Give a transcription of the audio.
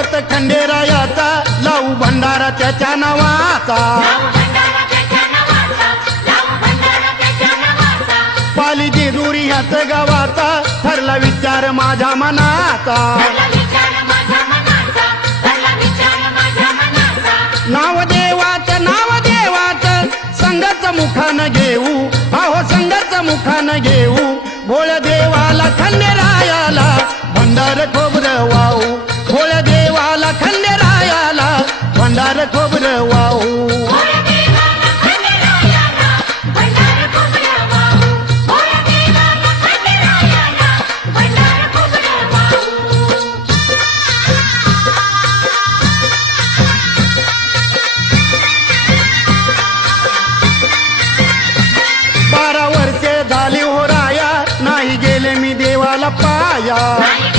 व्रत खंडेरायाचा लावू भंडारा त्याच्या नावाचा पाली जेजुरी ह्याच गावाचा ठरला विचार माझ्या मनाचा नाव देवाचं संघाच मुखानं घेऊ अहो संघाच मुखानं घेऊ भोळ देवाला खंडेरायाला भंडार खोबरं वाहू भोळ देवाला खंडेरायाला भंडार खोबरं वाहू पाया